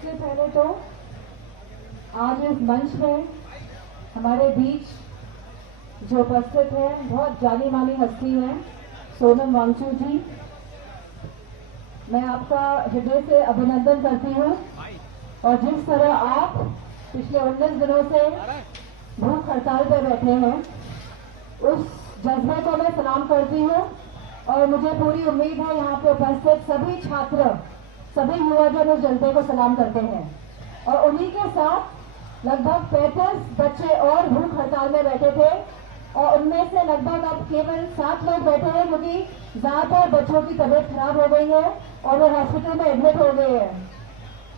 सबसे पहले तो आज इस मंच में हमारे बीच जो उपस्थित है बहुत जानी मानी हस्ती है सोनम वांगचुक जी, मैं आपका हृदय से अभिनंदन करती हूँ। और जिस तरह आप पिछले 19 दिनों से भूख हड़ताल पर बैठे हैं, उस जज्बे को मैं सलाम करती हूँ। और मुझे पूरी उम्मीद है यहाँ पे उपस्थित सभी छात्र, सभी युवाजन उस जज्बे को सलाम करते हैं। और उन्हीं के साथ लगभग 35 बच्चे और भूख हड़ताल में बैठे थे, और उनमें से लगभग अब केवल 7 लोग बैठे हैं, क्योंकि ज्यादातर बच्चों की तबीयत खराब हो गई है और वो हॉस्पिटल में एडमिट हो गए हैं।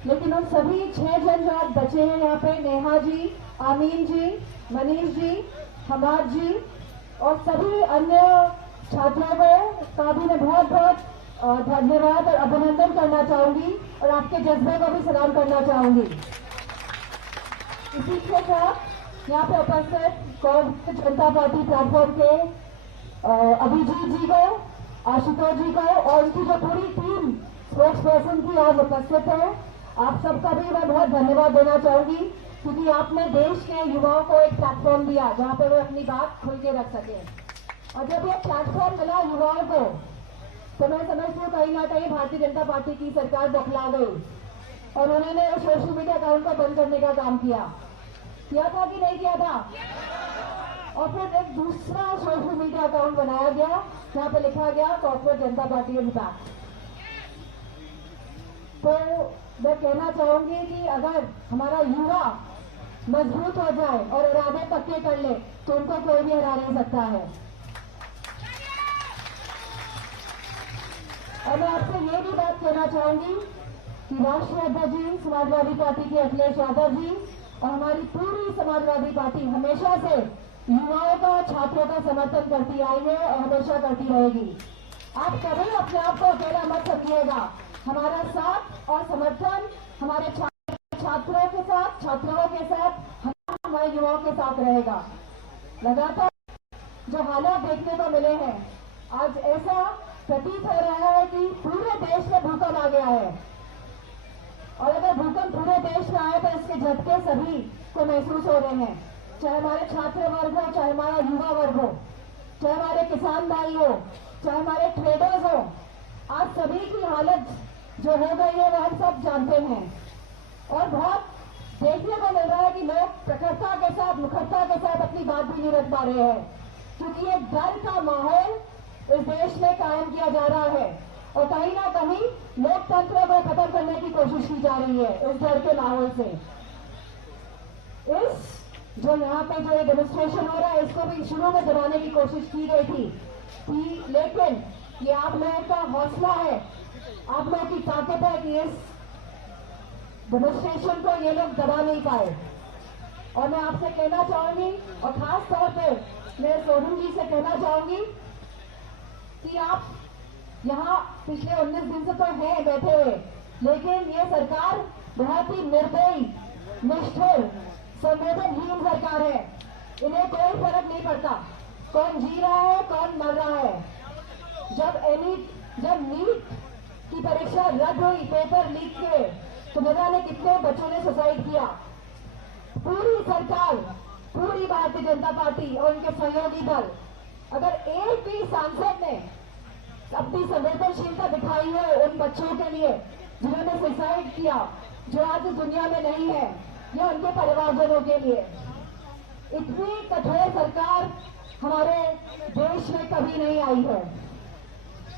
लेकिन उन सभी 6 जन जो आज बचे हैं यहाँ पे, नेहा जी, आमीन जी, मनीष जी, हमाद जी और सभी अन्य छात्रों का भी मैं बहुत बहुत धन्यवाद और अभिनंदन करना चाहूंगी और आपके जज्बे को भी सलाम करना चाहूंगी। इसी के साथ यहाँ पे उपस्थित कांग्रेस जनता पार्टी प्लेटफॉर्म के अभिजीत जी को, आशुतोष जी को और उनकी जो पूरी टीम स्पोर्ट्स पर्सन की आज उपस्थित है, आप सबका भी मैं बहुत धन्यवाद देना चाहूंगी, क्योंकि आपने देश के युवाओं को एक प्लेटफॉर्म दिया जहां पर वे अपनी बात खुल के रख सके। और जब ये प्लेटफॉर्म मिला युवाओं को, तो मैं समझती हूँ कहीं ना कहीं भारतीय जनता पार्टी की सरकार बौखला गई और उन्होंने सोशल मीडिया अकाउंट को बंद करने का काम किया था कि नहीं किया था? और फिर एक दूसरा सोशल मीडिया अकाउंट बनाया गया जहां पे लिखा गया कांग्रेस जनता पार्टी इज बैक। तो मैं कहना चाहूंगी कि अगर हमारा युवा मजबूत हो जाए और इरादे पक्के कर ले तो उनको कोई भी हरा नहीं सकता है। और मैं आपसे ये भी बात कहना चाहूंगी कि राष्ट्रीय अध्यक्ष जी समाजवादी पार्टी के अखिलेश यादव जी और हमारी पूरी समाजवादी पार्टी हमेशा से युवाओं का, छात्रों का समर्थन करती आई है और हमेशा करती रहेगी। आप कभी अपने आप को अकेला मत समझिएगा। हमारा साथ और समर्थन हमारे छात्रों के साथ, छात्राओं के साथ, हमारे युवाओं के साथ रहेगा। लगातार जो हालात देखने को मिले हैं, आज ऐसा प्रतीत हो रहा है कि पूरे देश में भूकंप आ गया है। और अगर भूकंप पूरे देश में आए तो इसके झटके सभी को महसूस हो रहे हैं, चाहे हमारे छात्र वर्ग हो, चाहे हमारा युवा वर्ग हो, चाहे हमारे किसान भाई हो, चाहे हमारे ट्रेडर्स हो। आज सभी की हालत जो हो गई है वह हम सब जानते हैं। और बहुत देखने को मिल रहा है कि लोग प्रखरता के साथ, मुखरता के साथ अपनी बात भी नहीं रख पा रहे हैं, क्योंकि एक डर का माहौल इस देश में कायम किया जा रहा है और कहीं ना कहीं लोकतंत्र को खत्म करने की कोशिश की जा रही है इस डर के माहौल से। इस जो यहाँ पे जो डेमोन्स्ट्रेशन हो रहा है, इसको भी शुरू में दबाने की कोशिश की गई थी कि, लेकिन ये आप लोगों का हौसला है, आप लोगों की ताकत है कि इस डेमोन्स्ट्रेशन को ये लोग दबा नहीं पाए। और मैं आपसे कहना चाहूंगी और खास तौर पर मैं सोनम जी से कहना चाहूंगी कि आप यहाँ पिछले 19 दिन से तो हैं बैठे हुए, लेकिन ये सरकार बहुत ही निर्दयी, निष्ठुर, संवेदनहीन सरकार है। इन्हें कोई फर्क नहीं पड़ता कौन जी रहा है, कौन मर रहा है। जब नीट की परीक्षा रद्द हुई, पेपर लीक हुए, तो न जाने कितने बच्चों ने सुसाइड किया। पूरी सरकार, पूरी भारतीय जनता पार्टी और उनके सहयोगी दल, अगर एक भी सांसद ने अपनी संवेदनशीलता दिखाई है उन बच्चों के लिए जिन्होंने सुसाइड किया, जो आज इस दुनिया में नहीं है, या उनके परिवारजनों के लिए, इतनी कठोर सरकार हमारे देश में कभी नहीं आई है।